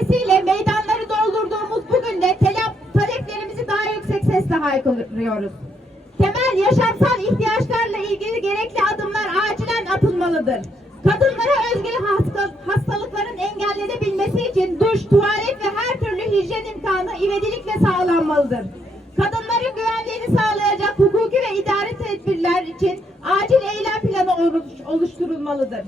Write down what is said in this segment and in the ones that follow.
Vesilesiyle meydanları doldurduğumuz bugün de tele- taleplerimizi daha yüksek sesle haykırıyoruz. Temel yaşamsal ihtiyaçlarla ilgili gerekli adımlar acilen atılmalıdır. Kadınlara özgü hasta- hastalıkların engellenebilmesi için duş, tuvalet ve her türlü hijyen imkanı ivedilikle sağlanmalıdır. Kadınların güvenliğini sağlayacak hukuki ve idari tedbirler için acil eylem planı oluş- oluşturulmalıdır.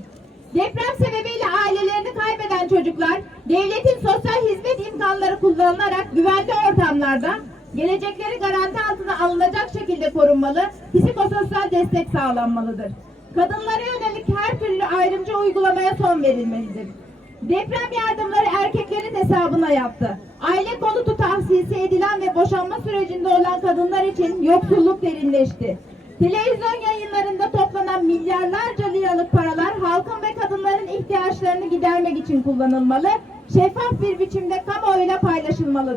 Deprem sebebiyle ailelerini kaybeden çocuklar devletin sosyal hizmet imkanları kullanılarak güvenli ortamlarda gelecekleri garanti altına alınacak şekilde korunmalı, psikososyal destek sağlanmalıdır. Kadınlara yönelik her türlü ayrımcı uygulamaya son verilmelidir. Deprem yardımları erkeklerin hesabına yattı. Aile konutu tahsisi edilen ve boşanma sürecinde olan kadınlar için yoksulluk derinleşti. Televizyon yayınlarında toplanan milyarlarca liralık paralar halkın ve kadınların ihtiyaçlarını gidermek için kullanılmalı, şeffaf bir biçimde kamuoyuyla paylaşılmalıdır.